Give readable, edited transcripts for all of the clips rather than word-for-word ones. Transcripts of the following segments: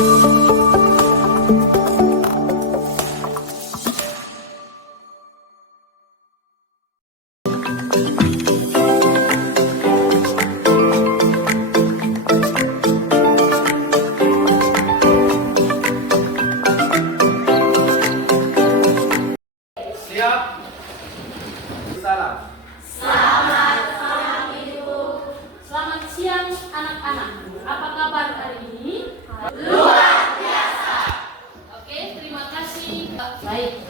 Siap. Salam. Selamat Ibu. Selamat siang anak-anak. Apa kabar hari ini? Luar biasa. Oke, terima kasih. Baik.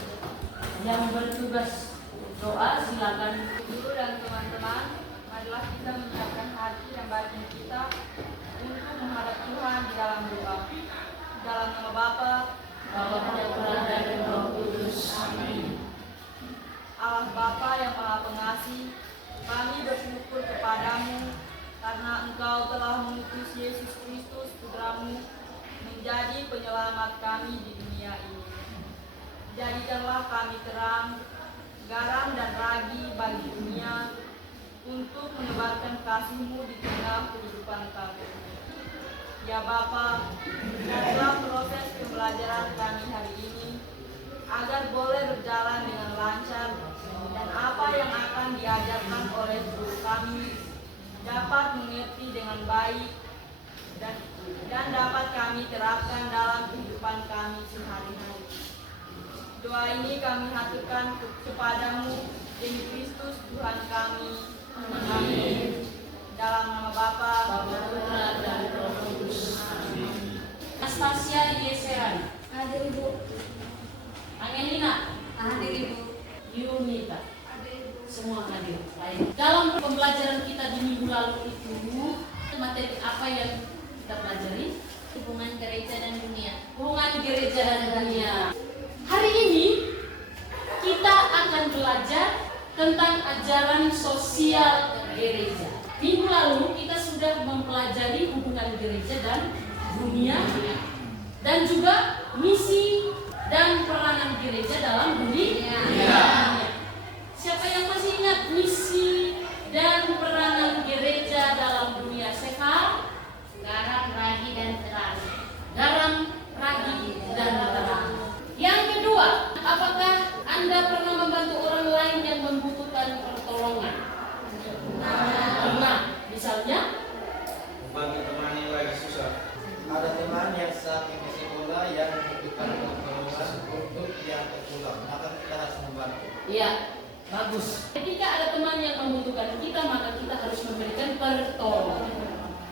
Yang bertugas doa silakan. Guru dan teman-teman, marilah kita menyiapkan hati dan batin kita untuk menghadap Tuhan di dalam doa. Dalam nama Bapa, Bapa dan Putra dan Roh Kudus. Amin. Allah Bapa yang Maha Pengasih, kami bersyukur kepadamu karena Engkau telah mengutus Yesus Kristus Putramu menjadi penyelamat kami di dunia ini. Jadikanlah kami terang, garam dan ragi bagi dunia untuk menebarkan kasih-Mu di tengah kehidupan kami. Ya Bapa, biarlah proses pembelajaran kami hari ini agar boleh berjalan dengan lancar dan apa yang akan diajarkan oleh guru kami dapat mengerti dengan baik dan dapat kami terapkan dalam kehidupan kami sehari-hari. Doa ini kami haturkan kepadamu demi Kristus Tuhan kami. Amin. Dalam nama Bapa, Putra dan Roh Kudus. Anastasia Yeseran. Hadir Ibu. Angelina. Hadir Ibu. Yunita. Hadir Ibu. Semua hadir. Baik. Dalam pembelajaran kita di minggu lalu itu, materi apa yang kita pelajari? Hubungan gereja dan dunia. Hubungan gereja dan dunia. Hari ini kita akan belajar tentang ajaran sosial gereja. Minggu lalu kita sudah mempelajari hubungan gereja dan dunia dan juga misi dan peranan gereja dalam dunia. Siapa yang masih ingat misi dan peranan gereja dalam dunia? Sekarang Garam, ragi, dan terang. garam, ragi, dan terang. Yang kedua, apakah Anda pernah membantu orang lain yang membutuhkan pertolongan? Pernah. Misalnya, Membantu teman yang lagi susah. Ada teman yang sakit di sekolah yang membutuhkan pertolongan untuk diantar pulang, maka kita harus membantu. iya, bagus. Ketika ada teman yang membutuhkan kita, maka kita harus memberikan pertolongan.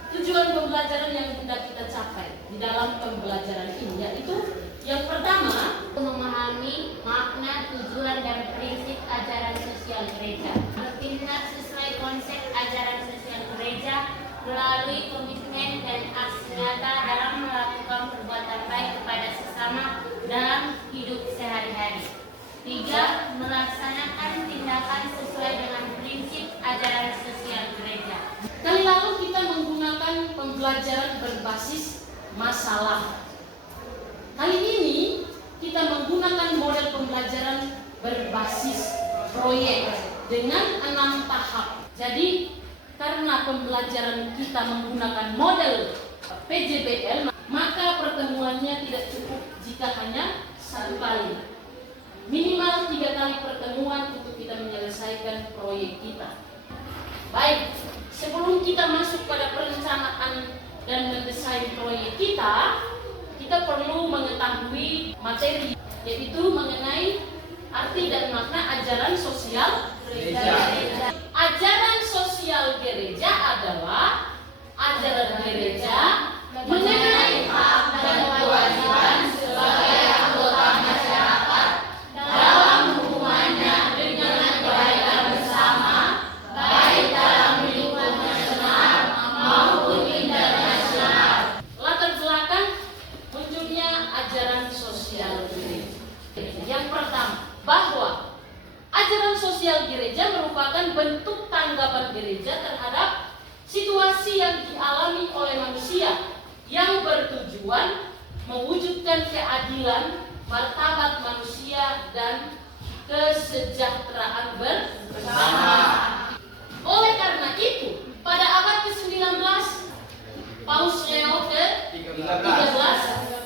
Tujuan pembelajaran yang hendak kita capai di dalam pembelajaran ini yaitu yang pertama, Memahami makna, tujuan, dan prinsip ajaran sosial gereja. Bertindak sesuai konsep ajaran sosial gereja melalui komitmen dan aksi nyata dalam melakukan perbuatan baik kepada sesama dalam hidup sehari-hari. 3. Melaksanakan tindakan sesuai dengan prinsip ajaran sosial gereja. kali lalu kita menggunakan pembelajaran berbasis masalah. Kali ini kita menggunakan model pembelajaran berbasis proyek dengan 6 tahap. Jadi karena pembelajaran kita menggunakan model PJBL, maka pertemuannya tidak cukup jika hanya 1 kali. Minimal 3 kali pertemuan untuk kita menyelesaikan proyek kita. Baik, sebelum kita masuk pada perencanaan dan mendesain proyek kita perlu mengetahui materi, yaitu mengenai arti dan makna ajaran sosial gereja. Ajaran sosial gereja adalah ajaran gereja mengenai hak dan kewajiban sebagai anggota masyarakat dalam hubungannya dengan kebaikan bersama, baik dalam lingkungan nasional maupun internasional. Latar belakang munculnya ajaran sosial gereja. Yang pertama, bahwa ajaran sosial gereja merupakan bentuk tanggapan gereja terhadap situasi yang dialami oleh manusia yang bertujuan mewujudkan keadilan, martabat manusia, dan kesejahteraan bersama. Oleh karena itu, pada abad ke-19, Paus Leo ke-13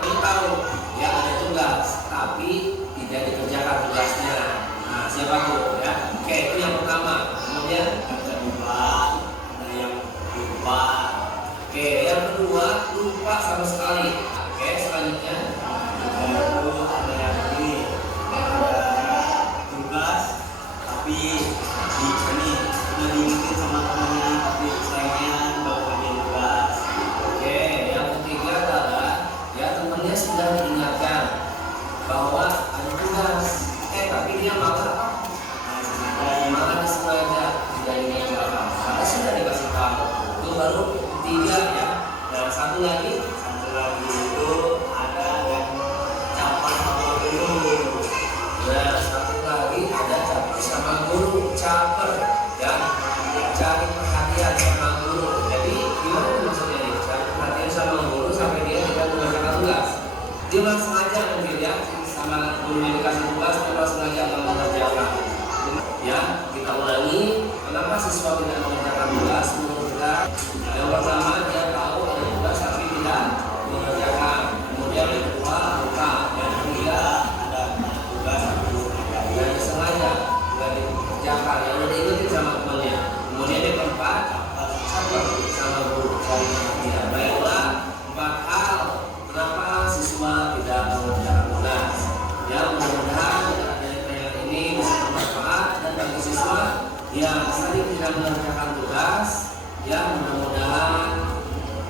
kamu tahu ya ada tugas, tapi tidak dikerjakan tugasnya. Nah, siapa tuh ya? Oke, itu yang pertama. Kemudian Ada lupa, ada yang lupa. oke, yang kedua lupa sama sekali. Oke, selanjutnya Baru ada yang ini, ada tugas, tapi ini udah diingetin sama temannya, tapi sayangnya baru kerjain tugas. oke, yang ketiga adalah ya temannya sudah diingatkan bahwa ada tugas, tapi dia malah malah disengaja tidak dikerjakan karena sudah dikasih tahu. Itu baru tiga ya. Dan satu lagi itu ada yang campur sama guru. nah satu lagi ada caper sama guru, caper ya, cari perhatian sama guru. Jadi gimana nih maksudnya nih? Cari perhatian sama guru sampai dia tidak mengerjakan tugas. Dia langsung aja mungkin ya sama guru yang dikasih tugas, dia langsung aja akan mengerjakan. Ya, kita ulangi. Kenapa siswa tidak mengerjakan tugas? Menurut kita, yang pertama dia tahu ada tugas tapi tidak mengerjakan. Kemudian yang kedua lupa. Yang ketiga Ada tugas tapi tidak disengaja, tidak dikerjakan. Yang udah diikuti sama temannya. Kemudian yang keempat caper sama guru cari perhatian. Baiklah, 4 hal kenapa siswa tidak mengerjakan tugas. Ya, mudah-mudahan dengan adanya tayangan ini bisa bermanfaat dan bagi siswa yang sering tidak mengerjakan tugas, ya mudah-mudahan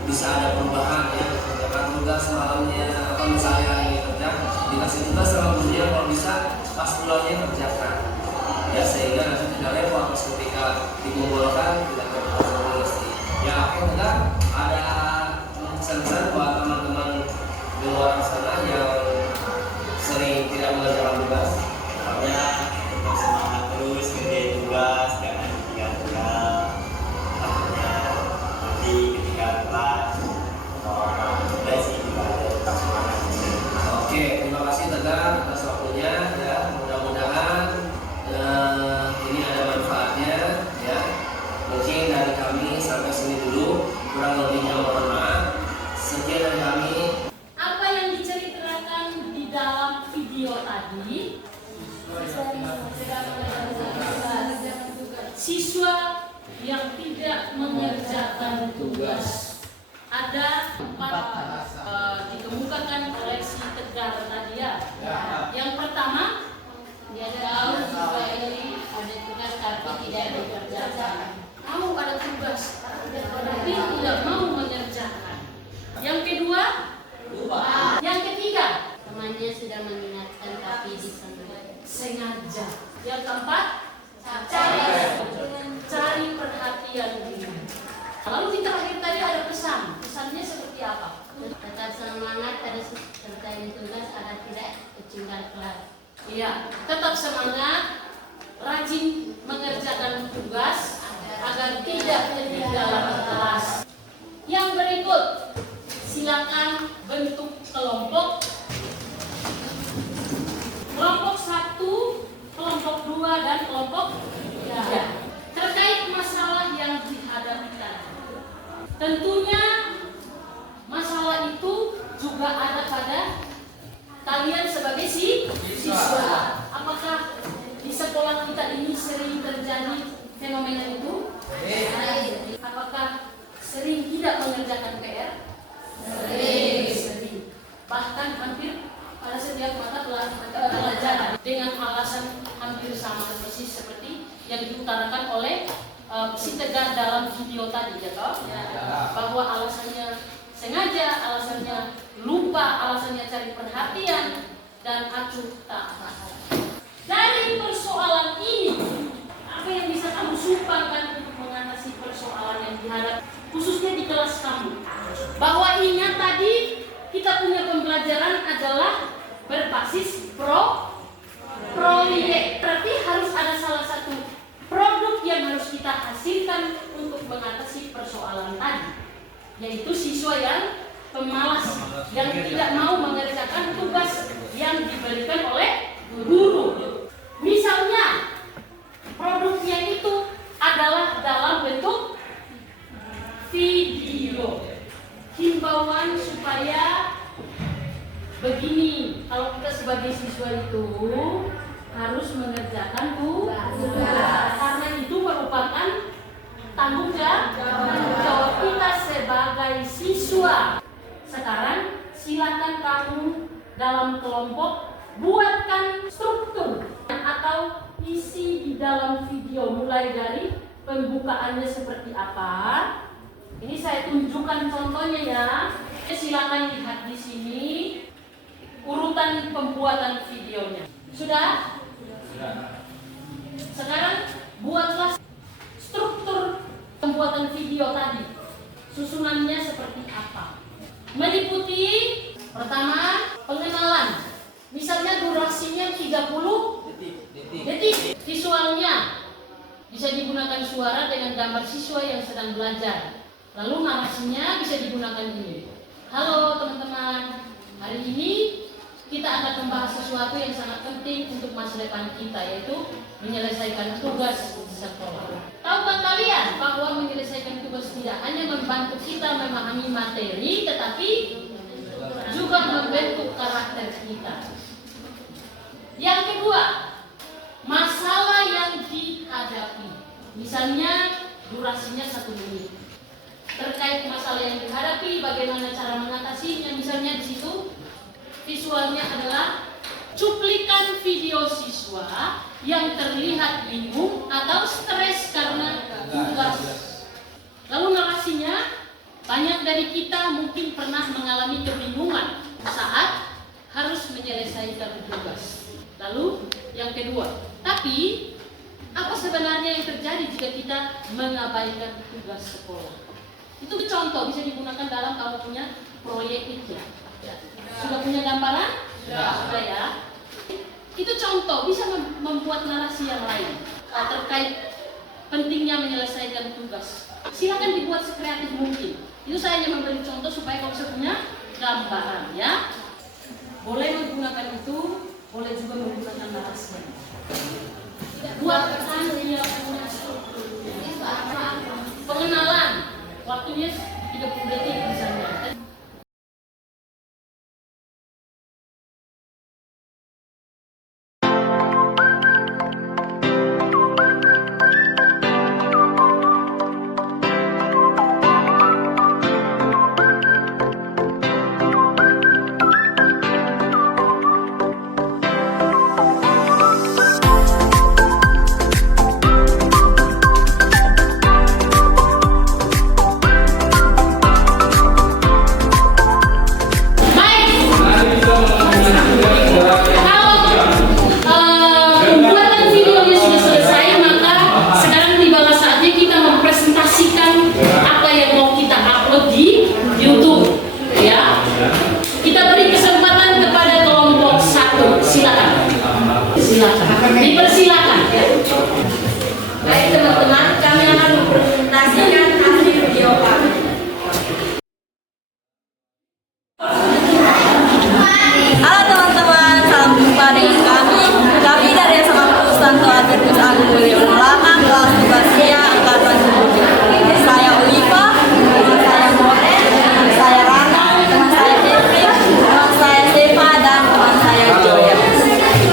bisa ada perubahan ya, mengerjakan tugas malamnya atau misalnya ini kerja dikasih tugas sama gurunya, kalau bisa pas pulangnya kerjakan ya, sehingga nanti tidak repot ketika dikumpulkan tidak terlalu ya. Oke, kita ada pesan-pesan buat teman-teman di luar sana yang sering tidak mengerjakan tugas. pokoknya tetap semangat terus kerjain tugas, jangan tinggal-tinggal. Takutnya nanti ketika kelas udah sih tetap semangat. Oke, terima kasih Tegar atas waktunya ya. Mudah-mudahan ini ada manfaatnya ya. Mungkin dari kami sampai sini dulu, kurang lebihnya mohon maaf. Sekian dari kami. Apa yang diceritakan di dalam video tadi? Siswa yang tidak mengerjakan tugas. Ada 4 dikemukakan oleh si Tegar tadi ya. Yang pertama, Dia tahu siswa ini ada tugas tapi tidak dikerjakan. tahu ada tugas tapi tidak mau mengerjakan. Yang kedua, lupa. Yang ketiga, Temannya sudah mengingatkan tapi disengaja. sengaja. Yang keempat, cari perhatian guru. Lalu di terakhir tadi ada pesan. Pesannya seperti apa? Tetap semangat terus kerjain tugas agar tidak ketinggal kelas. Iya, tetap semangat, rajin mengerjakan tugas agar tidak ketinggalan kelas. Yang berikut, silakan bentuk kelompok. Kelompok 1, kelompok 2, dan kelompok 3. Terkait masalah yang dihadapi tadi. Tentunya masalah itu juga ada pada kalian sebagai siswa. Apakah di sekolah kita ini sering terjadi fenomena itu? Apakah sering tidak mengerjakan PR? Sering. Bahkan hampir pada setiap mata pelajaran dengan alasan hampir sama persis seperti yang diutarakan oleh si Tegar dalam video tadi ya toh? Bahwa alasannya sengaja, alasannya lupa, alasannya cari perhatian dan acuh tak apa. Dari persoalan ini, apa yang bisa kamu sumbangkan untuk mengatasi persoalan yang dihadapi khususnya di kelas kamu? Bahwa ingat tadi kita punya pembelajaran adalah berbasis proyek. Berarti harus ada salah satu produk yang harus kita hasilkan untuk mengatasi persoalan tadi, yaitu siswa yang pemalas, yang tidak mau mengerjakan tugas yang diberikan oleh guru. Misalnya produknya itu adalah dalam bentuk video, himbauan supaya begini, kalau kita sebagai siswa itu harus mengerjakan tugas. Karena itu merupakan tanggung jawab kita sebagai siswa. Sekarang silakan kamu dalam kelompok buatkan struktur atau isi di dalam video, mulai dari pembukaannya seperti apa. Ini saya tunjukkan contohnya ya. Silakan lihat di sini urutan pembuatan videonya. Sudah? Sekarang buatlah struktur pembuatan video tadi. Susunannya seperti apa? Meliputi pertama pengenalan. Misalnya durasinya 30 detik. Visualnya bisa digunakan suara dengan gambar siswa yang sedang belajar. Lalu narasinya bisa digunakan ini. Halo teman-teman, hari ini kita akan membahas sesuatu yang sangat penting untuk masa depan kita, yaitu menyelesaikan tugas di sekolah. Tahukah kalian bahwa menyelesaikan tugas tidak hanya membantu kita memahami materi, tetapi juga membentuk karakter kita. Yang kedua, masalah yang dihadapi. Misalnya durasinya 1 menit. Terkait masalah yang dihadapi, bagaimana cara mengatasinya. Misalnya di situ visualnya adalah cuplikan video siswa yang terlihat bingung atau stres karena tugas. Lalu narasinya, banyak dari kita mungkin pernah mengalami kebingungan saat harus menyelesaikan tugas. Lalu yang kedua, tapi apa sebenarnya yang terjadi jika kita mengabaikan tugas sekolah? Itu contoh bisa digunakan dalam kamu punya proyek itu. Sudah punya gambaran? Sudah ya. Itu contoh bisa membuat narasi yang lain terkait pentingnya menyelesaikan tugas. Silakan dibuat sekreatif mungkin. Itu saya hanya memberi contoh supaya kamu bisa punya gambaran ya. Boleh menggunakan itu, boleh juga menggunakan narasi. Buatkan dia punya struktur. Pengenalan, waktunya 30 detik misalnya. Dipersilakan. Baik teman-teman, kami akan mempresentasikan hasil video kami. Halo teman-teman, salam jumpa dengan kami. Kami dari SMA Santo Atirus Agung William Lama, kelas 12 angkatan 7. Saya Oliva, teman saya More, teman saya Rano, teman saya Patrick, teman saya Seva, dan teman saya Joya.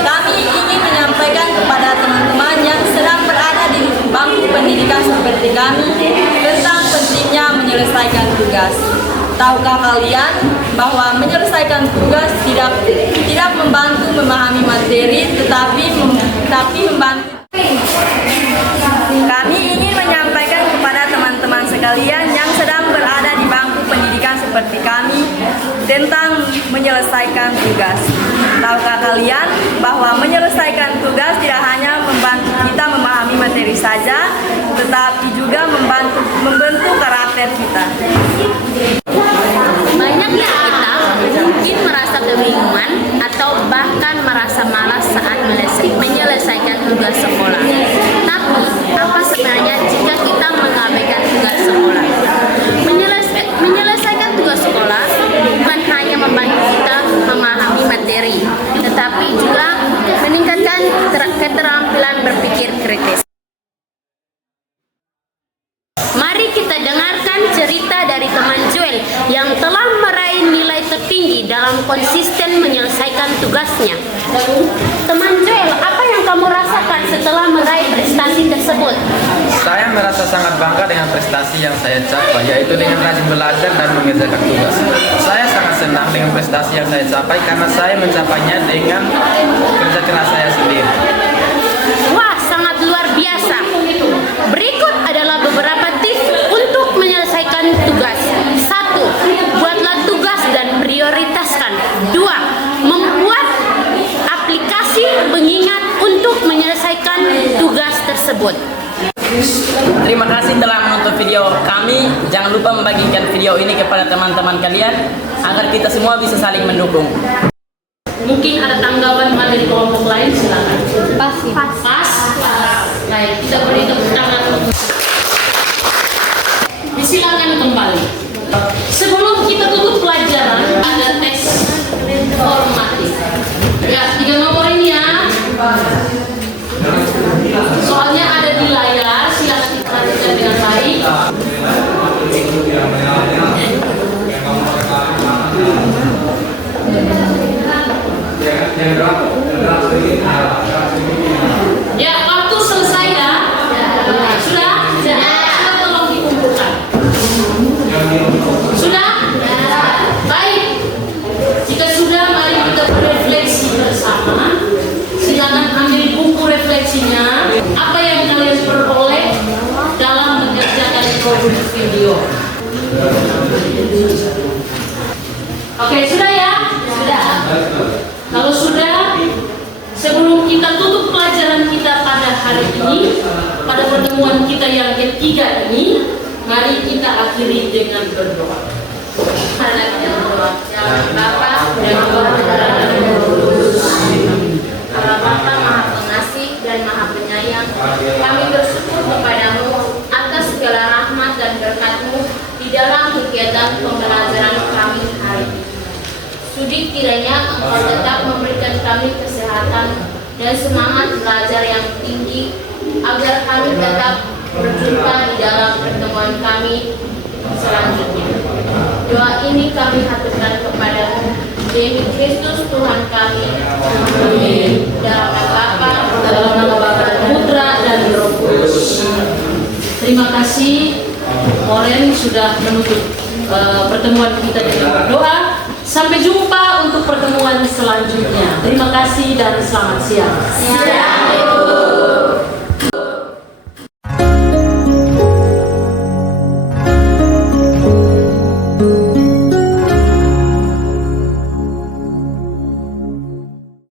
Kami ingin menyampaikan kepada teman-teman yang sedang berada di bangku pendidikan seperti kami tentang pentingnya menyelesaikan tugas. Tahukah kalian bahwa menyelesaikan tugas tidak membantu memahami materi, tetapi membantu. Kami ingin menyampaikan kepada teman-teman sekalian yang sedang berada di bangku pendidikan seperti kami tentang menyelesaikan tugas. Tahukah kalian bahwa menyelesaikan tugas tidak hanya membantu kita memahami materi saja, tetapi juga membentuk karakter kita. Banyak dari kita mungkin merasa kebingungan atau bahkan merasa malas saat menyelesaikan tugas sekolah. Tapi, apa sebenarnya jika kita mengabaikan tugas sekolah? Menyelesaikan tugas sekolah bukan hanya membantu kita memahami materi, tetapi juga meningkatkan keterampilan berpikir kritis. Mari kita dengarkan cerita dari teman Joel dalam konsisten menyelesaikan tugasnya. Teman Joel, apa yang kamu rasakan setelah meraih prestasi tersebut? Saya merasa sangat bangga dengan prestasi yang saya capai, yaitu dengan rajin belajar dan mengerjakan tugas. Saya sangat senang dengan prestasi yang saya capai karena saya mencapainya dengan kerja keras saya sendiri. Wah, sangat luar biasa. Berikut adalah beberapa tips untuk menyelesaikan tugas. 1. Buatlah tugas dan prioritaskan. 2. Membuat aplikasi pengingat untuk menyelesaikan tugas tersebut. Terima kasih telah menonton video kami. Jangan lupa membagikan video ini kepada teman-teman kalian agar kita semua bisa saling mendukung. Mungkin ada tanggapan dari kelompok lain, silakan. Pas. Baik, kita beri tepuk tangan. Silakan kembali. Sebelum kita tutup pelajaran, ada tes formatif. Ya, 3 nomor ini ya. Soalnya ada di layar, silakan diperhatikan dengan baik. Ya, waktu selesai ya. Sudah? Sudah, tolong dikumpulkan. Sudah? Baik. Jika sudah, mari kita berefleksi bersama. Silakan ambil buku refleksinya. Apa yang kalian peroleh dalam mengerjakan produk video? Oke, sudah ya? Sudah. Kalau sudah, sebelum kita tutup pelajaran kita pada hari ini, pada pertemuan kita yang ketiga ini, mari kita akhiri dengan berdoa. Karena kita berdoa, Bapa dan Allah Bapa Maha Pengasih dan Maha Penyayang, kami bersyukur kepadamu atas segala rahmat dan berkat-Mu di dalam kegiatan pembelajaran kami hari ini. Sudi kiranya Engkau tetap memberikan kami kesehatan dan semangat belajar yang tinggi agar kami tetap berjumpa di dalam pertemuan kami selanjutnya. Doa ini kami haturkan kepadamu demi Kristus Tuhan kami. Amin. Dalam nama Bapa, Dalam nama Bapa dan Putra dan Roh Kudus. Terima kasih Oren sudah menutup pertemuan kita dengan berdoa. Sampai jumpa untuk pertemuan selanjutnya. Terima kasih dan selamat siang. Siang.